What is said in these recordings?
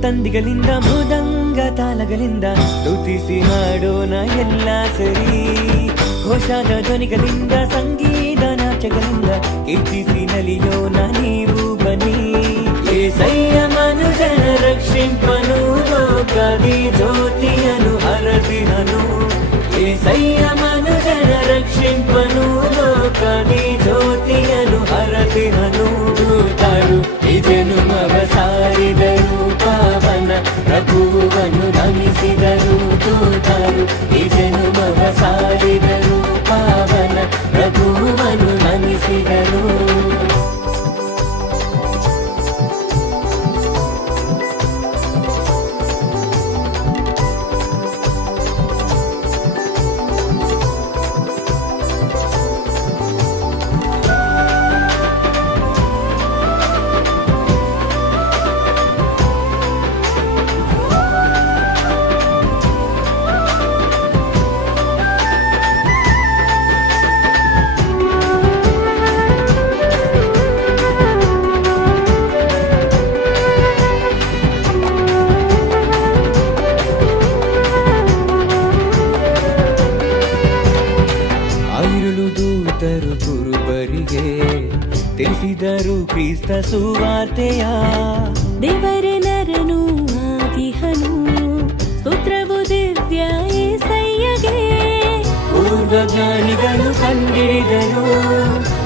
ತಂದಿಗಳಿಂದ ಮೃದಂಗ ತಾಲಗಳಿಂದ ಸ್ತುತಿಸಿ ಹಾಡೋಣ ಎಲ್ಲ ಸರಿ. ಘೋಷಾದ ಧ್ವನಿಗಳಿಂದ ಸಂಗೀತ ನಾಟ್ಯಗಳಿಂದ ಕೀರ್ತಿಸಿ ನಲಿಯೋಣ ನೀವು ಬನ್ನಿ. ಏಸಯ್ಯ ಮನುಜನ ರಕ್ಷಿಂಪನು ಲೋಕದಿ ಜ್ಯೋತಿಯನು ಹರದಿಹನು. ಏಸಯ್ಯ ಮನುಜನ ರಕ್ಷಿಂಪನು ಲೋಕದಿ ಜ್ಯೋತಿಯನು ಹರದಿಹನು. ದೂತರು ಈ ಜನುಮವ ಸಾರಿದರು, ಪಾವನ ಪ್ರಭುವನ್ನು ನಮಿಸಿದರು. ದೂತರು ಈ ಜನುಮವ ಸಾರಿದರು, ಪಾವನ ಪ್ರಭುವನ್ನು ನಮಿಸಿದರು. ದೂತರು ಕುರುಬರಿಗೆ ತಿಳಿಸಿದರು ಕ್ರಿಸ್ತ ಸುವಾರ್ತೆಯ. ದೇವರೇ ನರನು ಆದಿಹನು, ಸ್ತೋತ್ರವು ದಿವ್ಯ ಏಸಯ್ಯಗೆ. ಪೂರ್ವಜ್ಞಾನಿಗಳು ಕಂಡಿಡಿದರು,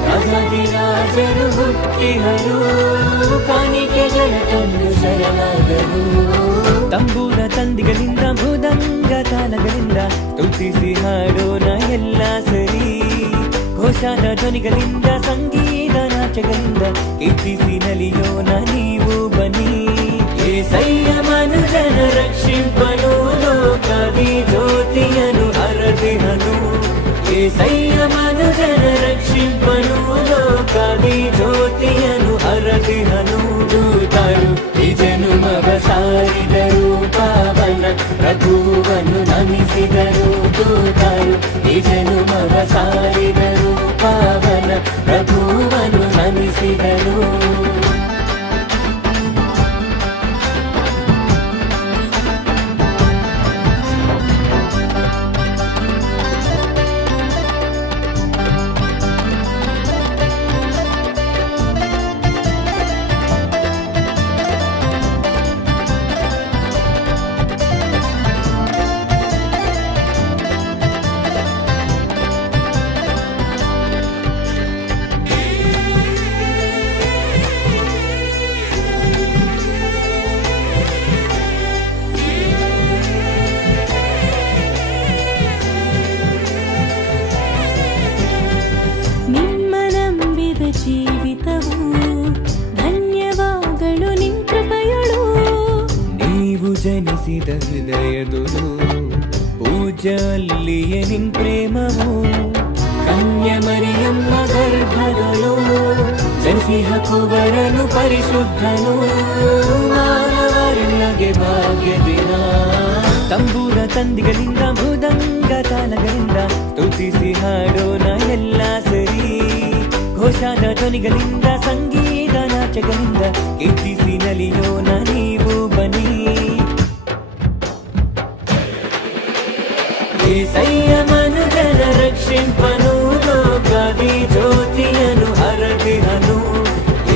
ರಾಜಾದಿರಾಜರು ಹುಟ್ಟಿಹರು, ಕಾಣಿಕೆಗಳ ತಂದು ಶರಣಾದರು. ತಂಬೂರ ತಂದಿಗಳಿಂದ ಮೃದಂಗ ತಾಲಗಳಿಂದ ಸ್ತುತಿಸಿ ಹಾಡೋಣ ಎಲ್ಲ ಸರಿ. ಘೋಷಾದ ಧ್ವನಿಗಳಿಂದ ಸಂಗೀತ ನಾಟ್ಯಗಳಿಂದ ಕೀರ್ತಿಸಿ ನಲಿಯೋಣ ನೀವು ಬನ್ನಿ. ಏಸಯ್ಯ ಮನುಜನ ರಕ್ಷಿಂಪನು ಲೋಕದಿ ಜ್ಯೋತಿಯನು ಹರದಿಹನು. ಏಸಯ್ಯ ಮನುಜನ ರಕ್ಷಿಂಪನು ಲೋಕದಿ ಜ್ಯೋತಿಯನು ಹರದಿಹನು. ದೂತರು ಈ ಜನುಮವ ಸಾರಿದರು, ಪಾವನ ಪ್ರಭುವನ್ನು ನಮಿಸಿದರು. ದೂತರು ಈ ಜನುಮವ ಸಾರಿದರು, ಪಾವನ ಪ್ರಭುವನ್ನು ನಮಿಸಿದರು. ಜೀವಿತವು ಧನ್ಯವಾಗಳು ನಿನ್ ಕೃಪೆಯಳು. ನೀವು ಜನಿಸಿದ ಹೃದಯದುಲು ಪೂಜಲ್ಲಿಯೇ ನಿನ್ ಪ್ರೇಮವು. ಕನ್ಯ ಮರಿಯಮ್ಮ ಗರ್ಭದಳು ಜನಿಸಿಹ ಕುವರನು ಪರಿಶುದ್ಧನು. ಮಾನವರಿಗೆ ಭಾಗ್ಯ ದಿನ. ತಂಬೂರ ತಂದಿಗಳಿಂದ ಮೃದಂಗ ತಾಲಗಳಿಂದ ಸ್ತುತಿಸಿ ಹಾಡೋಣ ಎಲ್ಲ ಸರಿ. ಘೋಷಾದ ಧ್ವನಿಗಳಿಂದ ಸಂಗೀತ ನಾಟ್ಯಗಳಿಂದ ಕೀರ್ತಿಸಿ ನಲಿಯೋಣ ನೀವು ಬನ್ನಿ. ಏಸಯ್ಯ ಮನುಜನ ರಕ್ಷಿಂಪನು ಲೋಕದಿ ಜ್ಯೋತಿಯನು ಹರದಿಹನು.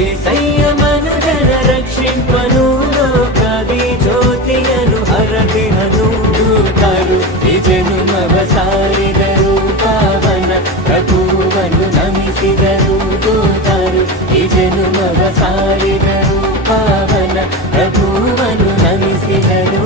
ಏಸಯ್ಯ ಮನುಜನ ರಕ್ಷಿಂಪನು ಲೋಕದಿ ಜ್ಯೋತಿಯನು ಹರದಿಹನು. ದೂತರು ಈ ಜನುಮವ ಸಾರಿದರು, ಪಾವನ ಪ್ರಭುವನ್ನು ನಮಿಸಿದರು. ದೂತರು ಈ ಜನುಮವ ಸಾರಿದರು, ಪಾವನ ಪ್ರಭುವನ್ನು ನಮಿಸಿದರು.